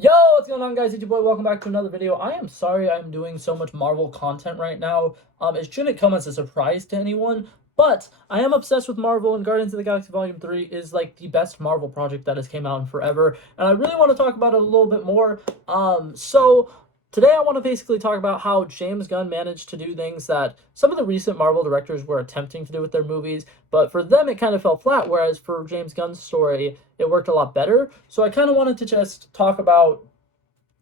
Yo, what's going on, guys? It's your boy. Welcome back to another video. I am sorry I'm doing so much Marvel content right now. It shouldn't come as a surprise to anyone, but I am obsessed with Marvel, and Guardians of the Galaxy Volume 3 is like the best Marvel project that has came out in forever, and I really want to talk about it a little bit more. So today I want to basically talk about how James Gunn managed to do things that some of the recent Marvel directors were attempting to do with their movies, but for them it kind of fell flat, whereas for James Gunn's story, it worked a lot better. So I kind of wanted to just talk about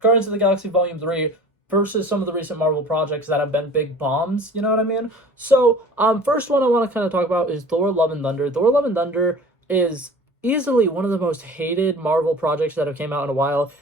Guardians of the Galaxy Volume 3 versus some of the recent Marvel projects that have been big bombs, you know what I mean? So, first one I want to kind of talk about is Thor Love and Thunder. Thor Love and Thunder is easily one of the most hated Marvel projects that have came out in a while.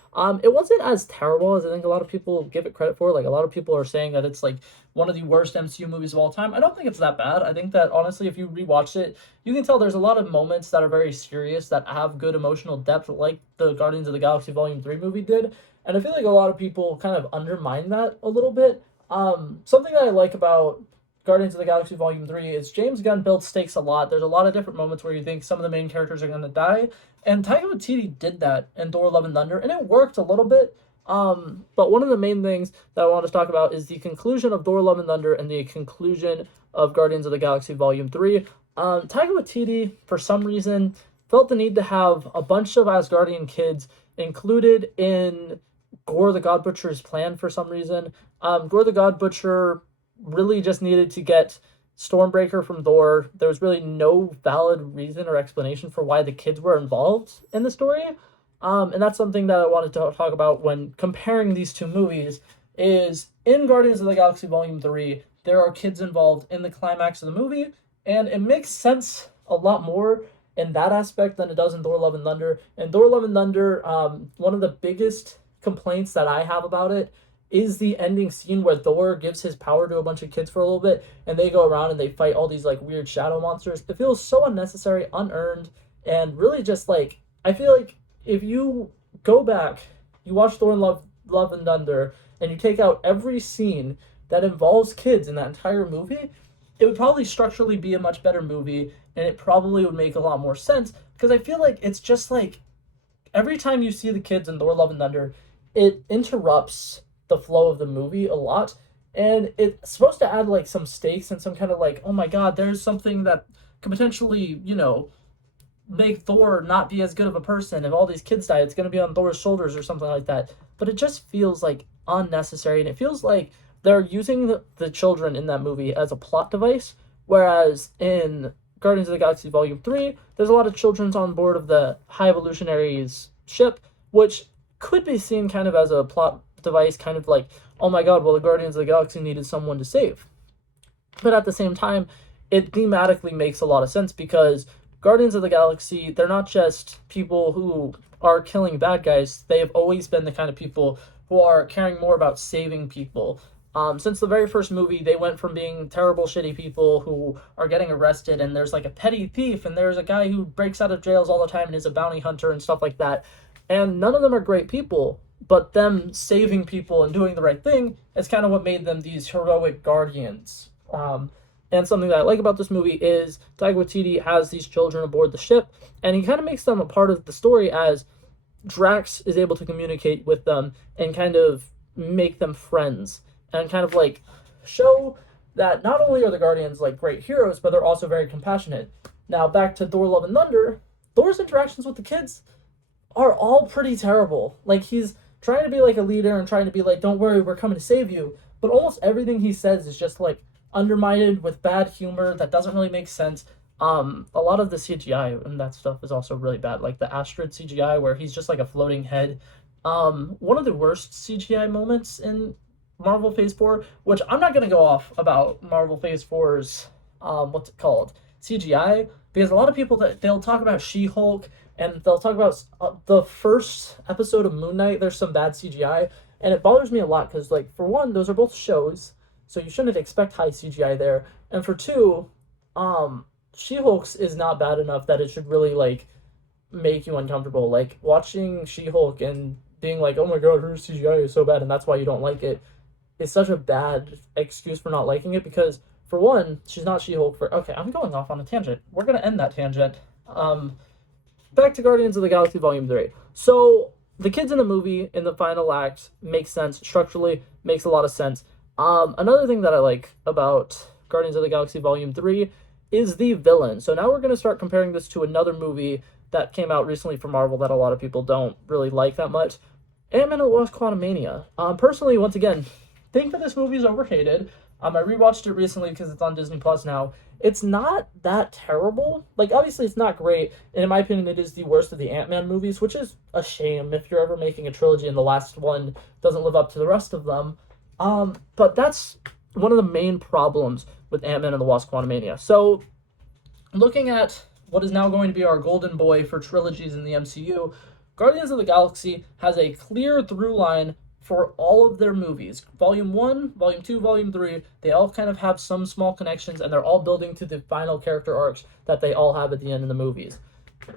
It wasn't as terrible as I think a lot of people give it credit for. Like, a lot of people are saying that it's like one of the worst MCU movies of all time. I don't think it's that bad. I think that honestly, if you rewatch it, you can tell there's a lot of moments that are very serious that have good emotional depth, like the Guardians of the Galaxy Volume 3 movie did. And I feel like a lot of people kind of undermine that a little bit. Something that I like about Guardians of the Galaxy Volume 3 is James Gunn built stakes a lot. There's a lot of different moments where you think some of the main characters are going to die. And Taika Waititi did that in Thor Love and Thunder, and it worked a little bit. But one of the main things that I want to talk about is the conclusion of Thor Love and Thunder and the conclusion of Guardians of the Galaxy Volume 3. Taika Waititi, for some reason, felt the need to have a bunch of Asgardian kids included in Gore the God Butcher's plan for some reason. Gore the God Butcher really just needed to get Stormbreaker from Thor. There was really no valid reason or explanation for why the kids were involved in the story. And that's something that I wanted to talk about when comparing these two movies is in Guardians of the Galaxy Volume 3, there are kids involved in the climax of the movie, and it makes sense a lot more in that aspect than it does in Thor Love and Thunder. In Thor Love and Thunder, one of the biggest complaints that I have about it is the ending scene where Thor gives his power to a bunch of kids for a little bit and they go around and they fight all these like weird shadow monsters. It feels so unnecessary, unearned, and really just like I feel like if you go back, you watch Thor and Love and Thunder, and you take out every scene that involves kids in that entire movie, it would probably structurally be a much better movie and it probably would make a lot more sense because I feel like it's just like every time you see the kids in Thor Love and Thunder, it interrupts the flow of the movie a lot, and it's supposed to add like some stakes and some kind of like, oh my god, there's something that could potentially, make Thor not be as good of a person. If all these kids die, it's going to be on Thor's shoulders or something like that. But it just feels like unnecessary, and it feels like they're using the children in that movie as a plot device, whereas in Guardians of the Galaxy Volume 3, there's a lot of children's on board of the High Evolutionaries ship, which could be seen kind of as a plot device, kind of like, oh my god, well, the Guardians of the Galaxy needed someone to save. But at the same time, it thematically makes a lot of sense because Guardians of the Galaxy, they're not just people who are killing bad guys, they have always been the kind of people who are caring more about saving people. Since the very first movie, they went from being terrible, shitty people who are getting arrested, and there's like a petty thief, and there's a guy who breaks out of jails all the time and is a bounty hunter and stuff like that. And none of them are great people, but them saving people and doing the right thing is kind of what made them these heroic guardians. And something that I like about this movie is Taika Waititi has these children aboard the ship, and he kind of makes them a part of the story as Drax is able to communicate with them and kind of make them friends and kind of like show that not only are the Guardians like great heroes, but they're also very compassionate. Now back to Thor Love and Thunder, Thor's interactions with the kids are all pretty terrible. Like, he's trying to be like a leader and trying to be like, don't worry, we're coming to save you. But almost everything he says is just like undermined with bad humor that doesn't really make sense. A lot of the CGI and that stuff is also really bad. Like the Astrid CGI where he's just like a floating head. One of the worst CGI moments in Marvel Phase 4, which I'm not going to go off about Marvel Phase 4's, what's it called? CGI, because a lot of people, they'll talk about She-Hulk and they'll talk about the first episode of Moon Knight. There's some bad CGI, and it bothers me a lot because, like, for one, those are both shows, so you shouldn't expect high CGI there. And for two, She-Hulk's is not bad enough that it should really, like, make you uncomfortable. Like, watching She-Hulk and being like, oh my god, her CGI is so bad, and that's why you don't like it, is such a bad excuse for not liking it, because, for one, she's not She-Hulk for... Okay, I'm going off on a tangent. We're gonna end that tangent. Back to Guardians of the Galaxy Volume 3. So, the kids in the movie in the final act makes sense structurally, makes a lot of sense. Another thing that I like about Guardians of the Galaxy Volume 3 is the villain. So now we're going to start comparing this to another movie that came out recently for Marvel that a lot of people don't really like that much. Ant-Man and the Wasp: Quantumania. Personally, once again, think that this movie is overhated. I rewatched it recently because it's on Disney Plus now. It's not that terrible. Like, obviously, it's not great, and in my opinion, it is the worst of the Ant-Man movies, which is a shame if you're ever making a trilogy and the last one doesn't live up to the rest of them. But that's one of the main problems with Ant-Man and the Wasp: Quantumania. So, looking at what is now going to be our golden boy for trilogies in the MCU, Guardians of the Galaxy has a clear through line for all of their movies. Volume 1, Volume 2, Volume 3, they all kind of have some small connections, and they're all building to the final character arcs that they all have at the end of the movies.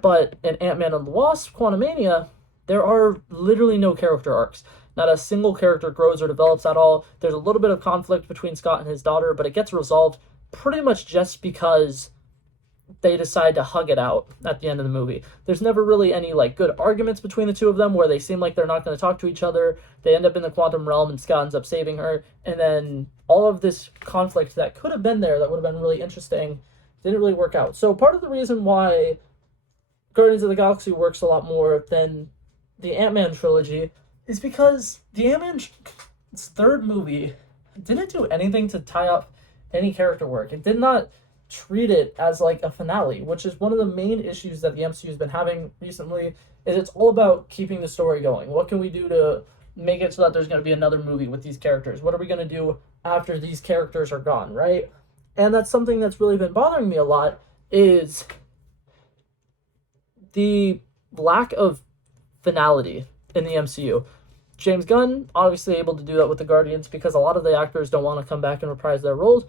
But in Ant-Man and the Wasp: Quantumania, there are literally no character arcs. Not a single character grows or develops at all. There's a little bit of conflict between Scott and his daughter, but it gets resolved pretty much just because they decide to hug it out at the end of the movie. There's never really any like good arguments between the two of them where they seem like they're not going to talk to each other. They end up in the quantum realm and Scott ends up saving her, and then all of this conflict that could have been there that would have been really interesting didn't really work out. So part of the reason why Guardians of the Galaxy works a lot more than the Ant-Man trilogy is because the Ant-Man's third movie didn't do anything to tie up any character work. It did not treat it as like a finale, which is one of the main issues that the MCU has been having recently. Is it's all about keeping the story going. What can we do to make it so that there's going to be another movie with these characters? What are we going to do after these characters are gone, right? And that's something that's really been bothering me a lot, is the lack of finality in the MCU. James Gunn obviously able to do that with the Guardians because a lot of the actors don't want to come back and reprise their roles.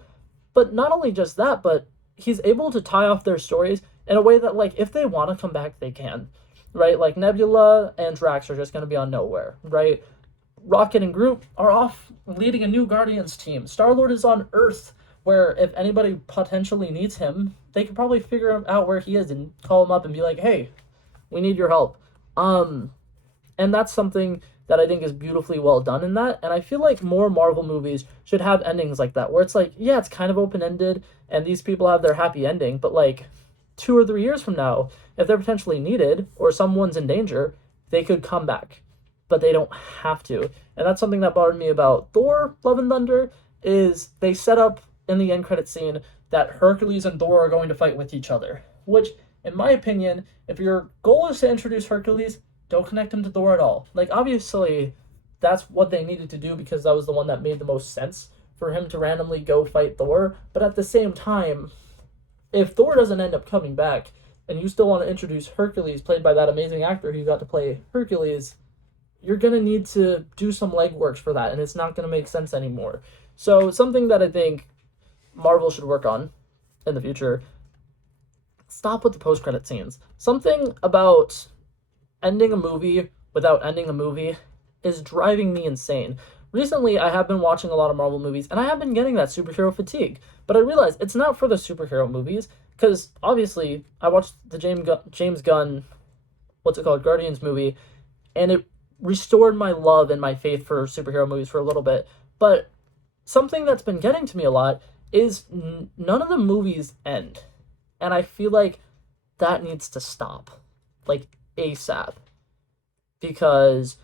But not only just that, but he's able to tie off their stories in a way that, like, if they want to come back, they can, right? Like, Nebula and Drax are just going to be on nowhere, right? Rocket and Groot are off leading a new Guardians team. Star-Lord is on Earth, where if anybody potentially needs him, they could probably figure out where he is and call him up and be like, hey, we need your help. And that's something that I think is beautifully well done in that. And I feel like more Marvel movies should have endings like that, where it's like, yeah, it's kind of open-ended, and these people have their happy ending, but like 2 or 3 years from now, if they're potentially needed, or someone's in danger, they could come back, but they don't have to. And that's something that bothered me about Thor: Love and Thunder, is they set up in the end credit scene that Hercules and Thor are going to fight with each other, which, in my opinion, if your goal is to introduce Hercules, don't connect him to Thor at all. Like, obviously, that's what they needed to do because that was the one that made the most sense for him to randomly go fight Thor. But at the same time, if Thor doesn't end up coming back and you still want to introduce Hercules, played by that amazing actor who got to play Hercules, you're going to need to do some legwork for that, and it's not going to make sense anymore. So something that I think Marvel should work on in the future, stop with the post-credit scenes. Something about ending a movie without ending a movie is driving me insane. Recently, I have been watching a lot of Marvel movies, and I have been getting that superhero fatigue. But I realize it's not for the superhero movies, because obviously, I watched the James Gunn, Guardians movie, and it restored my love and my faith for superhero movies for a little bit. But something that's been getting to me a lot is none of the movies end. And I feel like that needs to stop. Like, ASAP, because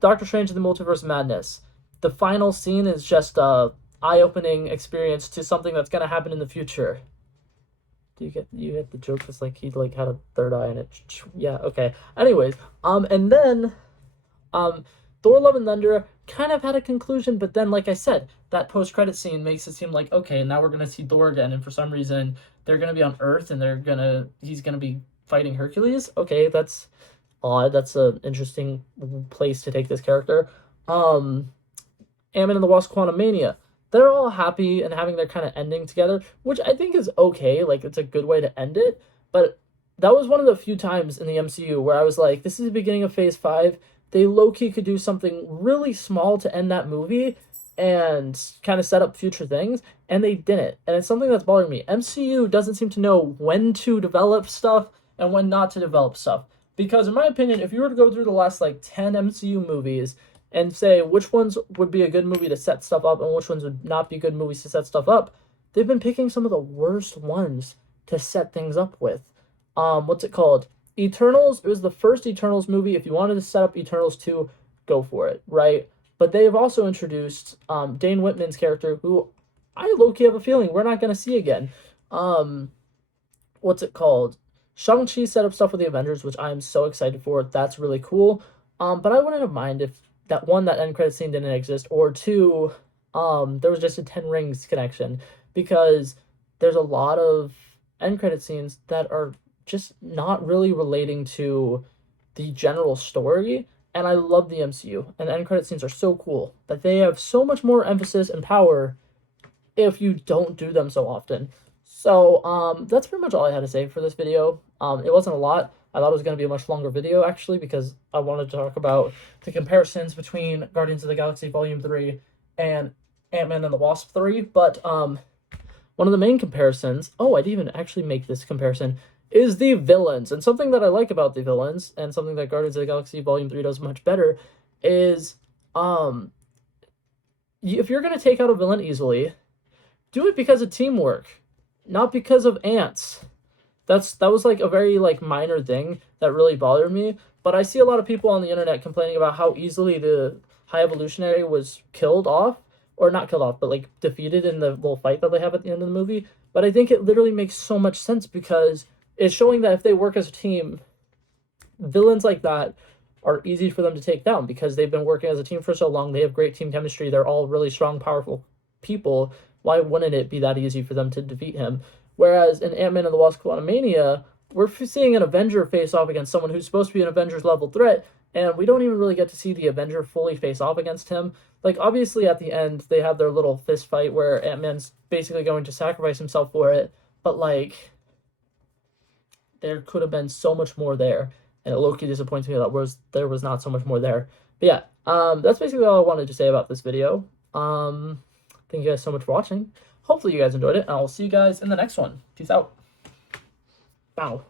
Doctor Strange in the Multiverse of Madness, the final scene is just a eye-opening experience to something that's gonna happen in the future. Do you get the joke? It's like he like had a third eye and it. Yeah, okay. Anyways, and then, Thor: Love and Thunder kind of had a conclusion, but then, like I said, that post-credit scene makes it seem like, okay, now we're gonna see Thor again, and for some reason they're gonna be on Earth and he's gonna be fighting Hercules. Okay, that's odd. That's an interesting place to take this character. Ant-Man and the Wasp: Quantumania, they're all happy and having their kind of ending together, which I think is okay. Like, it's a good way to end it. But that was one of the few times in the MCU where I was like, this is the beginning of Phase 5. They low-key could do something really small to end that movie and kind of set up future things, and they didn't. And it's something that's bothering me. MCU doesn't seem to know when to develop stuff and when not to develop stuff. Because in my opinion, if you were to go through the last like 10 MCU movies and say which ones would be a good movie to set stuff up and which ones would not be good movies to set stuff up, they've been picking some of the worst ones to set things up with. What's it called? Eternals. It was the first Eternals movie. If you wanted to set up Eternals 2, go for it, right? But they have also introduced Dane Whitman's character, who I low-key have a feeling we're not going to see again. What's it called? Shang-Chi set up stuff with the Avengers, which I'm so excited for. That's really cool. But I wouldn't have minded if that one, that end credit scene didn't exist, or two, there was just a Ten Rings connection, because there's a lot of end credit scenes that are just not really relating to the general story. And I love the MCU, and the end credit scenes are so cool that they have so much more emphasis and power if you don't do them so often. So, that's pretty much all I had to say for this video. It wasn't a lot. I thought it was going to be a much longer video, actually, because I wanted to talk about the comparisons between Guardians of the Galaxy Volume 3 and Ant-Man and the Wasp 3. But, one of the main comparisons, I didn't even actually make this comparison, is the villains. And something that I like about the villains, and something that Guardians of the Galaxy Volume 3 does much better, is, if you're going to take out a villain easily, do it because of teamwork, not because of ants. That was like a very like minor thing that really bothered me. But I see a lot of people on the internet complaining about how easily the High Evolutionary was killed off, or not killed off, but like defeated in the little fight that they have at the end of the movie. But I think it literally makes so much sense, because it's showing that if they work as a team, villains like that are easy for them to take down, because they've been working as a team for so long. They have great team chemistry. They're all really strong, powerful people. Why wouldn't it be that easy for them to defeat him? Whereas in Ant-Man and the Wasp: Quantumania, we're seeing an Avenger face off against someone who's supposed to be an Avengers level threat, and we don't even really get to see the Avenger fully face off against him. Like, obviously at the end they have their little fist fight where Ant-Man's basically going to sacrifice himself for it, but like, there could have been so much more there, and it low-key disappoints me that there was not so much more there. But yeah, that's basically all I wanted to say about this video. Thank you guys so much for watching. Hopefully you guys enjoyed it, and I'll see you guys in the next one. Peace out. Bow.